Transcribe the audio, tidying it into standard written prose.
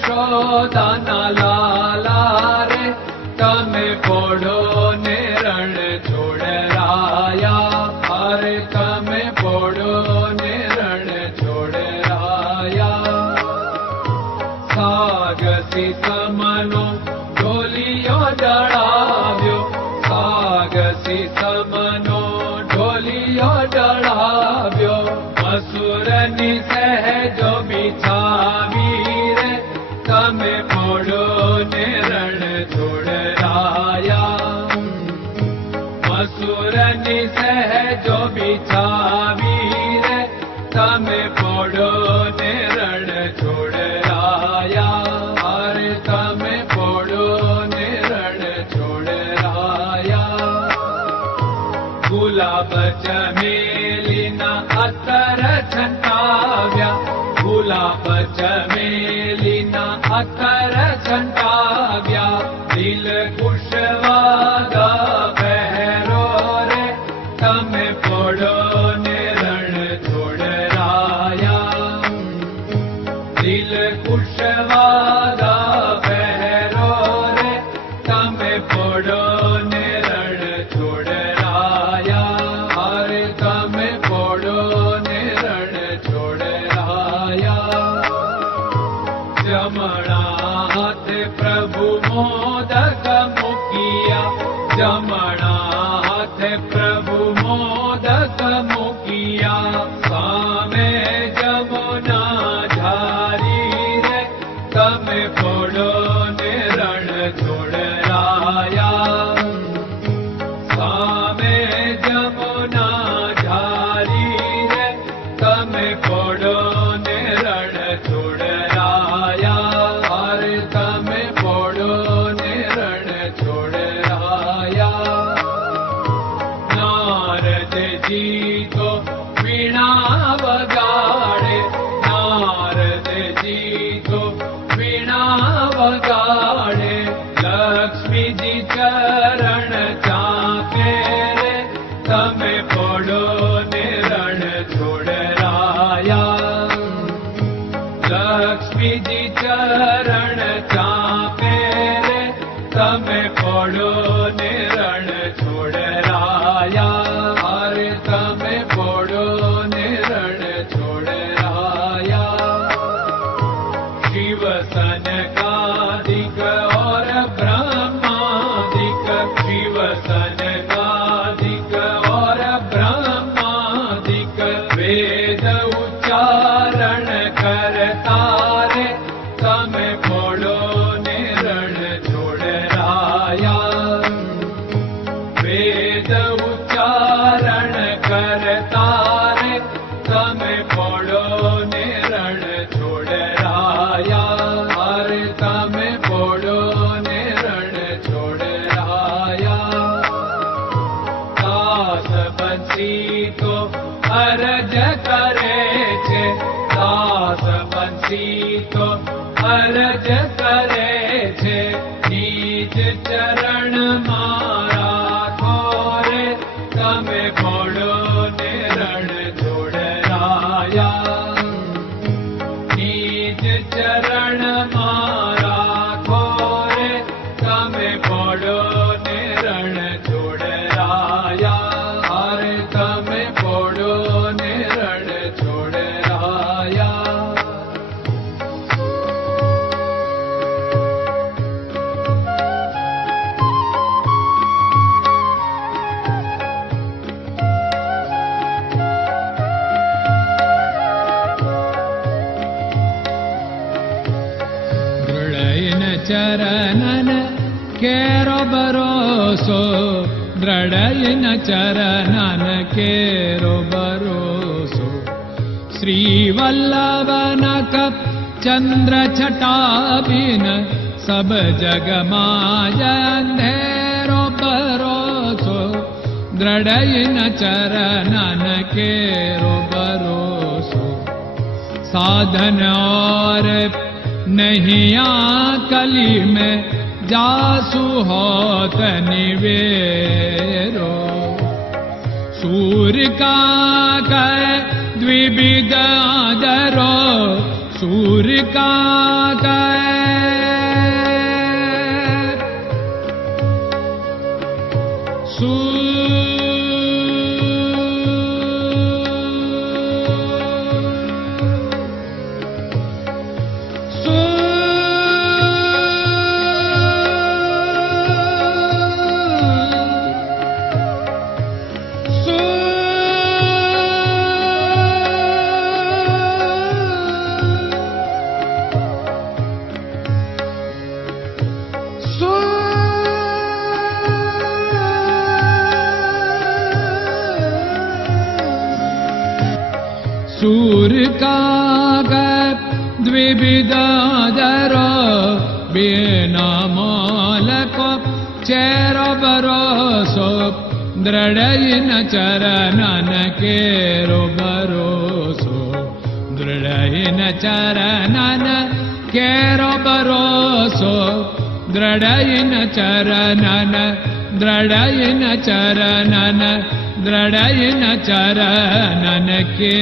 યશોદાના લાલા રે તમે પોઢો ને રણ છોડરાયા. અરે તમે પોઢો ને રણ છોડરાયા. સાગસી સમનો ઢોલિયો ડળાવ્યો. સાગસી સમનો ઢોલિયો ડળાવ્યો. મસૂરની સહેજો બિછાવી રે તમે પોઢો ને રણ છોડરાયા. મસૂરની સહેજો બિછાવી રે તમે પોઢો ને રણ છોડરાયા. અરે તમે પોઢો ને રણ છોડરાયા. ગુલાબ ચમેલીના અત્તર છંટાવ્યા. ગુલાબ ચમેલીના અત્તર છંટાવ્યા. દિલ કુશવાદા પહેરો રે તમે પોઢો ને રણ છોડરાયા. દિલ કુશવાદા પહેરો રે તમે પોઢો ને રણ છોડરાયા. અરે તમે પોઢો ને રણ છોડરાયા. જમણા હાથે પ્રભુ મોદક મૂકિયા. જમણા હાથે પ્રભુ મોદક મૂકિયા. સામે જમુના ઝારી રે તમે પોઢો ને રણ છોડરાયા. સામે જમુના ઝારી રે તમે પોઢો ને રણ છોડરાયા. અરે તમે પોઢો ને રણ છોડરાયા. નારદજી તો વીણા વગાડે. નારદજી તો વીણા વગાડે. લક્ષ્મીજી ચરણ ચાપે રે તમે પોઢો ને રણ છોડરાયા. લક્ષ્મીજી ચરણ ચાપે રે તમે પોઢો ને રણ છોડરાયા. અરે તમે પોઢો ને રણ છોડરાયા. શિવ સનકાદિક और ब्रह्मादिक. शिव सनकादिक और ब्रह्मादिक. वेद उच्चारण करता रे તમે પોઢો ને રણ છોડરાયા. વેદ ઉચ્ચારણ કરતા રે તમે પોઢો ને રણ છોડરાયા. અરે તમે પોઢો ને રણ છોડરાયા. દાસ બંસી તો અરજ કરે છે. દાસ બંસી તો અરજ કરે છે. નીચ ચરણ મારા ખોરે તમે પોઢો ને રણ છોડરાયા. નીચ ચરણ મારા ખોરે તમે પોઢો ને રણ છોડરાયા. અરે તમે પોઢો ને રણ છોડરાયા. ચરણન કેરો ભરોસો. દ્રઢયન ચરણન કેરો ભરોસો. શ્રી વલ્લભન કપ ચંદ્ર છટાબિન સબ જગમાં અંધેરો ભરોસો. દ્રઢયન ચરણન કેરો ભરોસો. साधन और नहीं कली में जासु होत निवेरो। सूर्य का कह द्विविध आदरो, सूर्य का कह एकाग द्विविधादर बिना मोलको चेरो भरोसो दृढ़ चरणन केरो भरोसो दृढ़ चरणन केरो भरोसो दृढ़ चरणन दृढ़ चरणन दृढ़ चरणन के